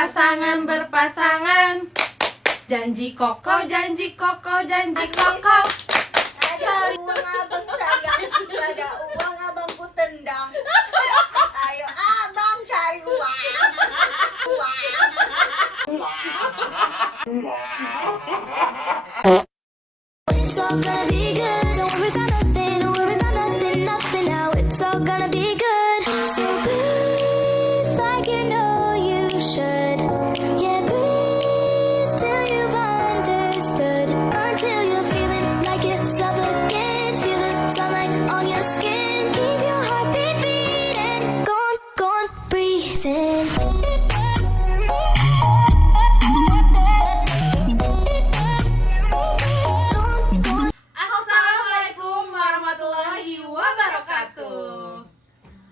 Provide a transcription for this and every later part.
Pasangan berpasangan, janji koko, janji koko, janji koko. Ada uang abang sayang, ada uang abang ku tendang. Ayo abang cari uang. It's all gonna be good. Don't worry about nothing. Don't worry about nothing. Nothing now. It's all gonna be good. So breathe like you know you should. Yeah, breathe till you've understood. Until you're feeling like yourself again. Feel the sunlight on your skin. Keep your heartbeat beating. Go on, breathe in. Assalamualaikum warahmatullahi wabarakatuh.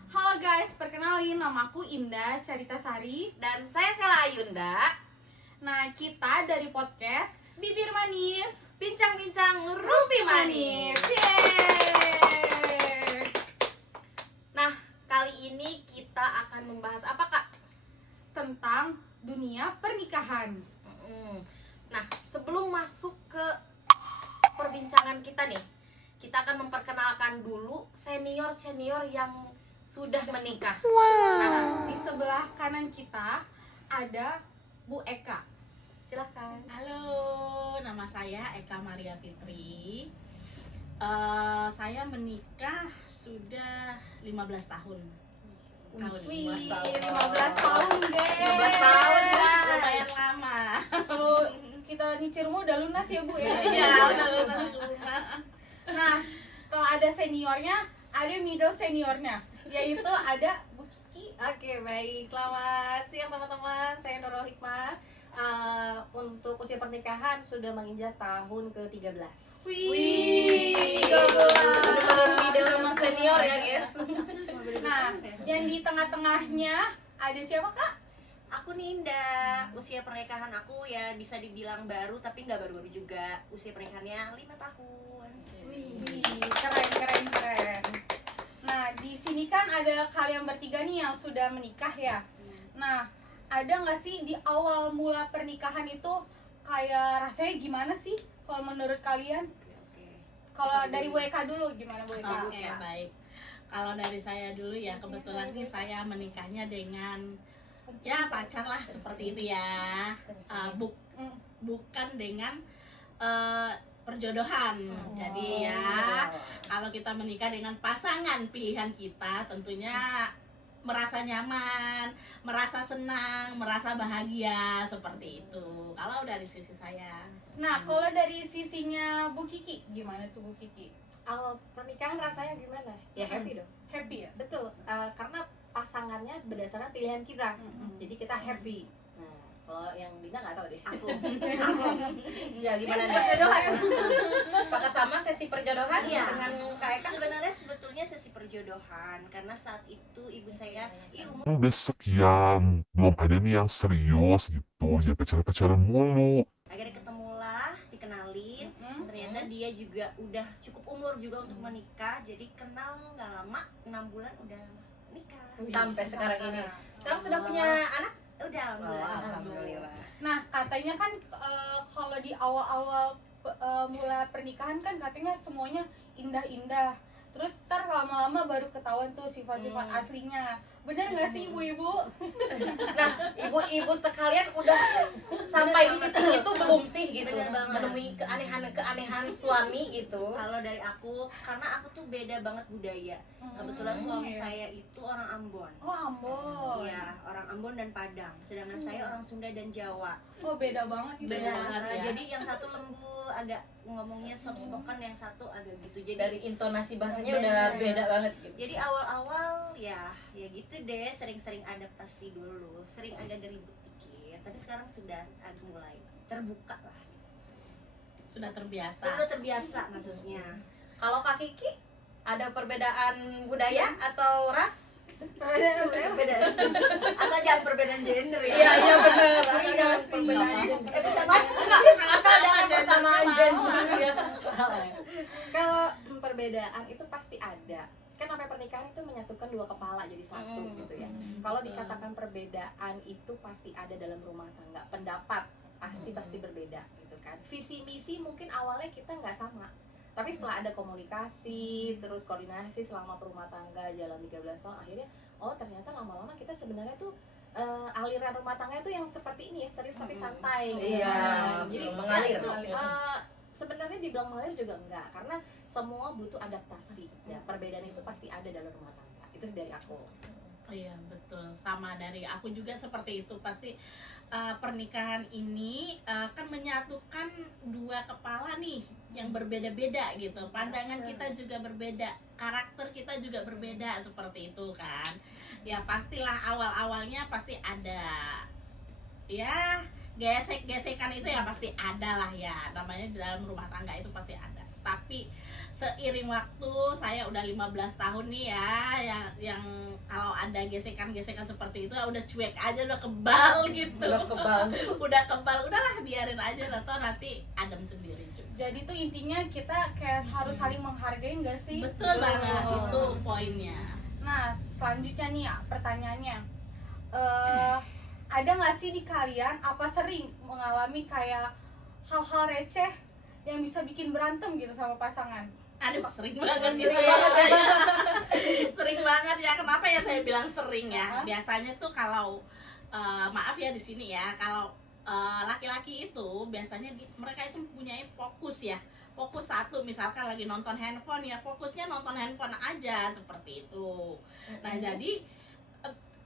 Halo guys, perkenalin namaku Indah Caritasari Dan saya Sela Ayunda. Nah, kita dari podcast Bibir Manis Bincang-bincang Rupi Manis. Yeay. Nah, kali ini kita akan membahas apa, Kak? Tentang dunia pernikahan. Nah, sebelum masuk ke perbincangan kita nih, kita akan memperkenalkan dulu senior-senior yang sudah menikah. Nah, di sebelah kanan kita ada Bu Eka. Silakan. Halo, nama saya Eka Maria Fitri. Saya menikah sudah 15 tahun. Wih, 15 15 tahun guys. 15 tahun, guys. Lumayan lama. Kalau kita nyicil rumah udah lunas ya Bu ya. Iya, udah lunas rumah. Nah, setelah ada seniornya, ada middle seniornya, yaitu ada Bu Kiki. Oke, baik. Selamat siang teman-teman. Saya Nurul Hikmah. Untuk usia pernikahan sudah menginjak tahun ke-13. Wih, Middle senior ya, guys. Nah, yang di tengah-tengahnya ada siapa Kak? Aku nih Indah, usia pernikahan aku ya bisa dibilang baru tapi nggak baru-baru juga. Usia pernikahannya 5 tahun. Wih, keren. Nah, di sini kan ada kalian bertiga nih yang sudah menikah ya. Nah, ada nggak sih di awal mula pernikahan itu kayak rasanya gimana sih kalau menurut kalian? Oke. Kalau dari WK dulu gimana Bu Eka? Oke, baik. Kalau dari saya dulu ya, kebetulan sih saya menikahnya dengan ya pacar lah seperti itu ya. Bukan dengan perjodohan. Jadi ya kalau kita menikah dengan pasangan pilihan kita tentunya merasa nyaman, merasa senang, merasa bahagia seperti itu. Kalau dari sisi saya. Nah, kalau dari sisinya Bu Kiki gimana tuh Bu Kiki? Awal pernikahan rasanya gimana? Ya happy dong. Happy ya? Betul. Karena pasangannya berdasarkan pilihan kita. Jadi kita happy. Nah, kalau yang Dina nggak tahu deh. Aku. Ya gimana nih? Perjodohan. Apakah sama sesi perjodohan Iya. dengan Kak Eka? Sebenarnya sebetulnya sesi perjodohan karena saat itu ibu saya umur udah sekian, belum ada nih yang serius gitu, ya pacaran-pacaran mulu. akhirnya ketemulah, dikenalin. Ternyata dia juga udah cukup umur juga untuk menikah. Jadi kenal nggak lama, 6 bulan udah nikah. Sampai sekarang ini. Sekarang sudah punya anak? Udah, Alhamdulillah. Nah, katanya kan kalau di awal-awal mula pernikahan kan katanya semuanya indah-indah. Terus ntar lama-lama baru ketahuan tuh sifat-sifat aslinya. Bener nggak sih ibu-ibu? Nah, ibu-ibu sekalian udah sampai di titik itu belum sih gitu? Bener banget. Menemui keanehan suami gitu. Kalau dari aku, karena aku tuh beda banget budaya. Kebetulan suami saya itu orang Ambon. Oh, Ambon. Iya, orang Ambon dan Padang. Sedangkan saya orang Sunda dan Jawa. Oh, beda banget itu. Benar. ya. Jadi yang satu lembut, agak ngomongnya soft-spoken, yang satu agak gitu. Jadi Dari intonasi bahasanya Bener. udah beda banget gitu. Jadi awal-awal ya gitu deh, sering-sering adaptasi dulu, sering agak ribut dikit. Tapi sekarang sudah agak mulai terbuka lah. Sudah terbiasa. Sudah terbiasa maksudnya. Kalau Kak Kiki ada perbedaan budaya atau ras? Beda. Asal jangan perbedaan gender ya. Iya benar. Asal jangan perbedaan gender. Asal jangan persamaan gender. Kalau perbedaan itu pasti ada. kan sampai pernikahan itu menyatukan dua kepala jadi satu gitu ya. Kalau dikatakan perbedaan itu pasti ada dalam rumah tangga, pendapat pasti berbeda gitu kan. Visi misi mungkin awalnya kita nggak sama, tapi setelah ada komunikasi terus koordinasi selama berumah tangga jalan 13 tahun, akhirnya oh ternyata lama-lama kita sebenarnya tuh aliran rumah tangga itu yang seperti ini ya, serius tapi santai gitu. Iya, Jadi mengalir. sebenarnya dibilang mengalir juga enggak, karena semua butuh adaptasi ya. Perbedaan itu pasti ada dalam rumah tangga, itu dari aku. Iya betul, sama dari aku juga seperti itu. Pasti pernikahan ini kan menyatukan dua kepala nih yang berbeda-beda gitu. Pandangan kita juga berbeda, karakter kita juga berbeda seperti itu kan. Ya pastilah awal-awalnya pasti ada ya gesek-gesekan itu ya pasti ada lah ya, namanya di dalam rumah tangga itu pasti ada. Tapi seiring waktu, saya udah 15 tahun nih ya, yang kalau ada gesekan-gesekan seperti itu udah cuek aja, udah kebal gitu. Udah kebal. Udahlah biarin aja, atau nanti adem sendiri juga. Jadi tuh intinya kita kayak harus saling menghargai nggak sih? Betul banget, itu poinnya. Nah, selanjutnya nih ya, pertanyaannya, ada nggak sih di kalian apa sering mengalami kayak hal-hal receh yang bisa bikin berantem gitu sama pasangan? Aduh, sering banget gitu Sering ya. banget Sering banget ya. Kenapa ya saya bilang sering ya? Biasanya tuh kalau maaf ya di sini ya, kalau laki-laki itu biasanya mereka itu mempunyai fokus ya. Fokus satu, misalkan lagi nonton handphone ya, fokusnya nonton handphone aja seperti itu. Nah, jadi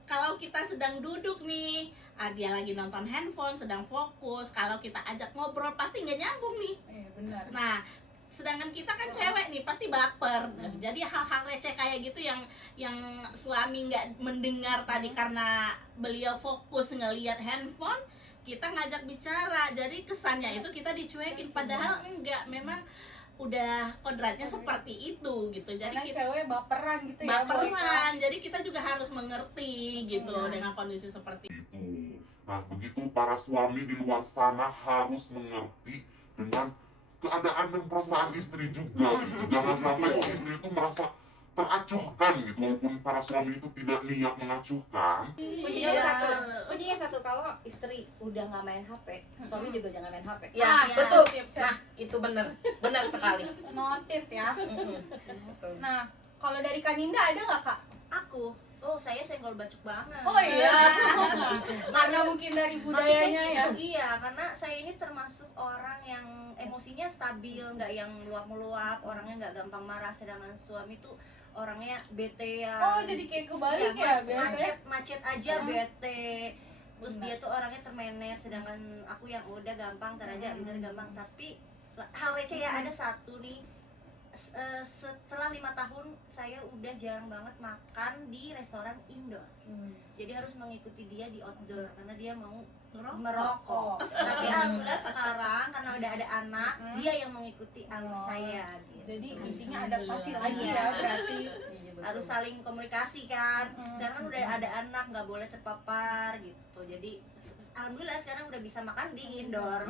kalau kita sedang duduk nih, dia lagi nonton handphone, sedang fokus. Kalau kita ajak ngobrol pasti nggak nyambung nih. Benar. Nah, sedangkan kita kan cewek nih pasti baper. Jadi hal-hal receh kayak gitu yang suami nggak mendengar tadi karena beliau fokus ngelihat handphone, kita ngajak bicara. Jadi kesannya itu kita dicuekin, padahal enggak, memang udah kodratnya seperti itu gitu. Jadi Karena kita cewek baperan gitu ya. baperan, jadi kita juga harus mengerti gitu dengan kondisi seperti Itu. Nah, begitu para suami di luar sana harus mengerti dengan keadaan dan perasaan istri juga gitu. Jangan sampai si istri itu merasa teracuhkan gitu, walaupun para suami itu tidak niat mengacuhkan. Kuncinya satu, kalau istri udah nggak main HP, suami juga jangan main HP. Ya, Ya. betul. Siap. Nah, itu benar sekali. Notit ya. Betul. Nah, kalau dari Kaninda ada nggak Kak? Aku, saya senggol bacok banget. Oh iya. Karena mungkin dari budayanya ya. Iya, karena saya ini termasuk orang yang emosinya stabil, nggak yang meluap-meluap, orangnya nggak gampang marah. Sedangkan suami tuh orangnya bete ya. Oh, jadi kayak kebalik ya biasanya. Macet aja bete. Terus dia tuh orangnya termenet, sedangkan aku yang udah gampang, ntar aja bentar gampang. Tapi hal receh ya, ada satu nih. Setelah 5 tahun saya udah jarang banget makan di restoran indoor. Jadi harus mengikuti dia di outdoor karena dia mau merokok. Tapi alhamdulillah sekarang karena udah ada anak, dia yang mengikuti alur saya gitu. Jadi intinya adaptasi lagi ya berarti. Harus saling komunikasi kan. Sekarang udah ada anak, nggak boleh terpapar gitu. Jadi alhamdulillah sekarang udah bisa makan di indoor.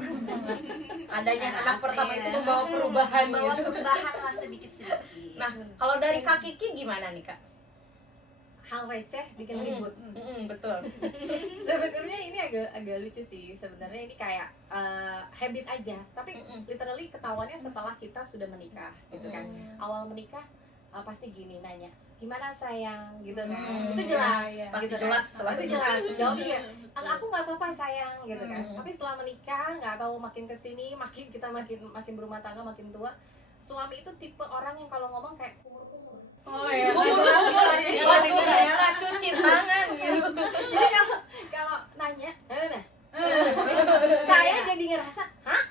Adanya anak pertama itu membawa perubahan Bawa gitu. perubahan lah sedikit-sedikit. Nah, kalau dari Kak Kiki gimana nih, Kak? Hal receh bikin ribut. Betul. Sebenarnya ini agak lucu sih. Sebenarnya ini kayak habit aja, tapi literally ketahuannya setelah kita sudah menikah gitu kan. Awal menikah pasti gini nanya, gimana sayang gitu kan. Itu jelas, Iya, pasti gitu jelas, kan. Itu jelas. Jawabnya aku nggak apa-apa sayang gitu kan. Tapi setelah menikah nggak tahu makin kesini kita makin berumah tangga makin tua, suami itu tipe orang yang kalau ngomong kayak kumur-kumur. Oh iya. Gua suka cuci tangan gitu. Jadi kalau nanya, saya jadi ngerasa, hah?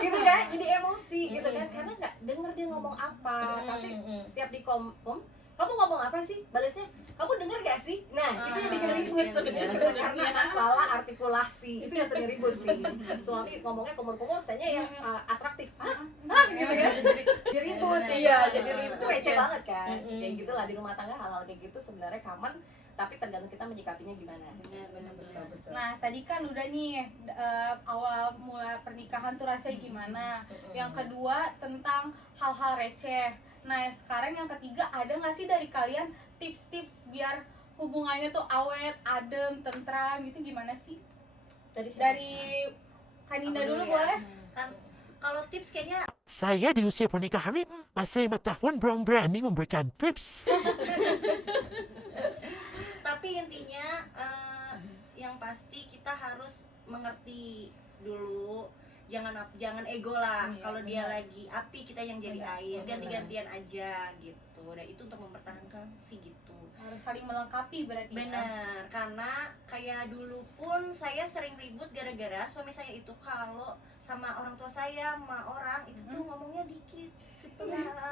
Gitu kan, jadi emosi gitu kan, karena nggak denger dia ngomong apa. Tapi setiap di confirm, kamu ngomong apa sih? Balasnya, kamu denger gak sih? Nah, itu yang bikin ribut sebenarnya karena salah artikulasi. Itu yang sering ribut sih. Suami ngomongnya kumur-kumur, saya yang atraktif. Hah? Gitu kan? Jadi ribut. Iya, jadi ribut. Itu receh banget kan. Kayak gitulah di rumah tangga hal-hal kayak gitu sebenarnya common, tapi tergantung kita menyikapinya gimana. Benar-benar. Nah, tadi kan udah nih awal mula pernikahan tuh rasanya gimana. Yang kedua tentang hal-hal receh. Nah sekarang yang ketiga, ada nggak sih dari kalian tips-tips biar hubungannya tuh awet, adem, tentram gitu, gimana sih? Dari siapa? Dari Kaninda Aku dulu ya. boleh? Kan kalau tips kayaknya Saya di usia pernikahan ini masih 5 tahun belum berani memberikan tips. tapi intinya yang pasti kita harus mengerti dulu, jangan ego lah. Iya, Kalau dia benar. lagi api, kita yang jadi Benar, air, benar. ganti-gantian aja gitu. Dan itu untuk mempertahankan sih gitu. Harus saling melengkapi berarti ya? Benar, karena kayak dulu pun saya sering ribut gara-gara suami saya itu kalau sama orang tua saya, sama orang itu tuh ngomongnya dikit,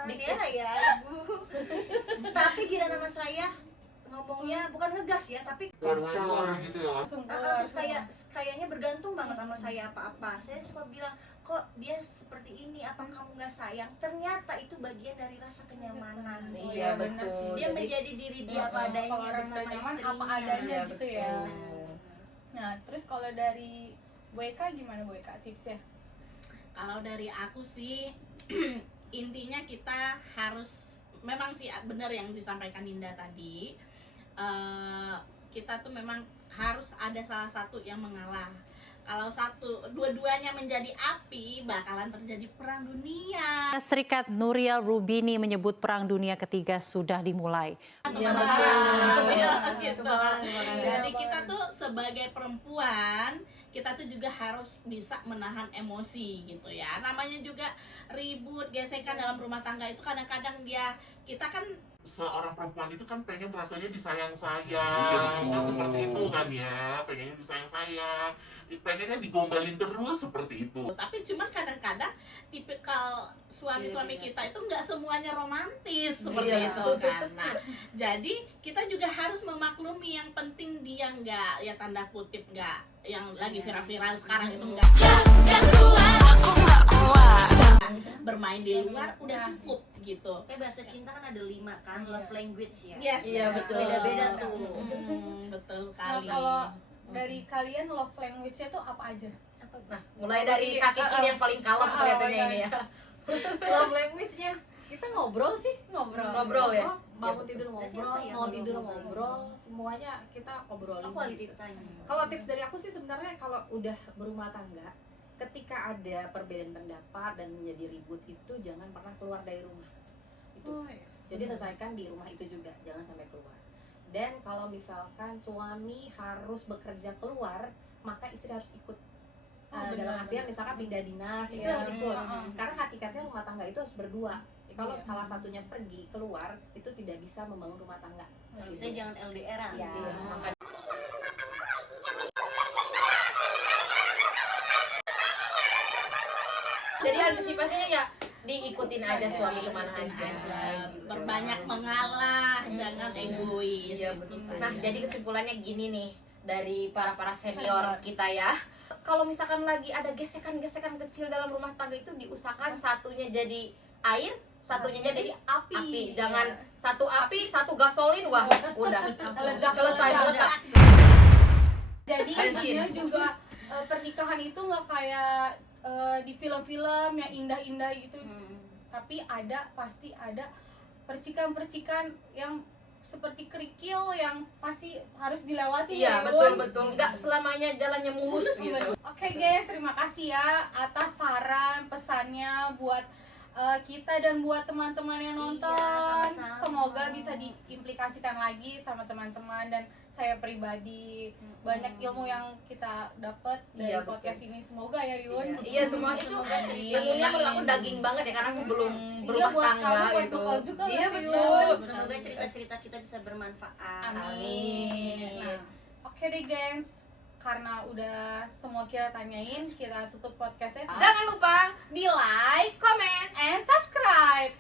Dikit. ya ibu. Tapi giliran sama saya ngomongnya bukan ngegas ya, tapi Keluar gitu ya. Langsung terus kayaknya bergantung banget sama saya apa-apa. Saya suka bilang, kok dia seperti ini, apa kamu nggak sayang? Ternyata itu bagian dari rasa kenyamanan. Iya, benar sih. betul. Dia Jadi, menjadi diri dia apa adanya kalau orang bersama udah nyaman istrinya. apa adanya Iya, gitu ya. betul. Nah terus kalau dari Bu Eka gimana Bu Eka tipsnya? Kalau dari aku sih intinya kita harus, memang sih benar yang disampaikan Dinda tadi, kita tuh memang harus ada salah satu yang mengalah. Kalau dua-duanya menjadi api, bakalan terjadi perang dunia. Serikat Nuriel Rubini menyebut Perang Dunia Ketiga sudah dimulai. Iya, Nah, betul. gitu. Makanya. Jadi kita tuh sebagai perempuan, kita tuh juga harus bisa menahan emosi gitu ya. Namanya juga ribut, gesekan dalam rumah tangga itu kadang-kadang kita kan Seorang perempuan itu kan pengen rasanya disayang-sayang, kan seperti itu kan ya, pengennya disayang-sayang, pengennya digombalin terus seperti itu. tapi cuman kadang-kadang tipikal suami-suami kita itu nggak semuanya romantis seperti Iya. itu kan. Nah, jadi kita juga harus memaklumi, yang penting dia nggak, ya tanda kutip nggak yang lagi viral-viral sekarang itu nggak bermain di luar, udah cukup gitu. Bahasa cinta kan ada 5 kan, love language ya. Yes, Iya, betul. Beda-beda tuh. Betul Nah, sekali. kalau dari kalian love language-nya tuh apa aja? Nah, mulai dari kaki kiri yang paling kalem kelihatannya ini ya. Love language-nya kita ngobrol sih, ngobrol ya. Bangun tidur Berarti ngobrol, apa ya mau tidur ngobrol? ngobrol, semuanya kita obrolin. Quality time. Kalau tips dari aku sih sebenarnya kalau udah berumah tangga, ketika ada perbedaan pendapat dan menjadi ribut itu jangan pernah keluar dari rumah. Itu. Jadi selesaikan di rumah itu juga, jangan sampai keluar. Dan kalau misalkan suami harus bekerja keluar, maka istri harus ikut. Dalam artian misalkan pindah dinas itu Iya. harus ikut. Heeh. Karena hakikatnya rumah tangga itu harus berdua. Kalau salah satunya pergi keluar, itu tidak bisa membangun rumah tangga. Kalau bisa jangan LDR-an. Iya. Jadi antisipasinya ya diikutin aja suami kemana aja. Gitu. Berbanyak mengalah, jangan egois. Iya, Itu betul. saja. Nah, jadi kesimpulannya gini nih dari para senior kita ya. Kalau misalkan lagi ada gesekan-gesekan kecil dalam rumah tangga itu diusahakan satunya jadi air, satunya jadi api. Jangan satu api, satu gasolin, wah udah selesai meledak. Jadi Bensin. intinya juga pernikahan itu nggak kayak di film-film yang indah-indah gitu, tapi pasti ada percikan-percikan yang seperti kerikil yang pasti harus dilewati. Iya, ya, betul Yun? betul. Enggak selamanya jalannya mulus gitu. Oke guys, terima kasih ya atas saran pesannya buat kita dan buat teman-teman yang nonton. sama-sama. Semoga bisa diimplikasikan lagi sama teman-teman dan saya pribadi. Banyak ilmu yang kita dapat dari Iya, betul. podcast ini. Semoga ya Yun. Iya, semua itu ilmunya menurut aku daging banget ya karena aku belum Iya, berumah buat tangga kamu, buat gitu. bekal juga Iya, pasti, betul. Yun. Semoga cerita-cerita kita bisa bermanfaat. Amin. Nah, oke deh guys. Karena udah semua kita tanyain, kita tutup podcastnya. Jangan lupa Di like, comment, and subscribe.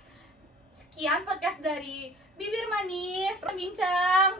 Sekian podcast dari Bibir Manis, bincang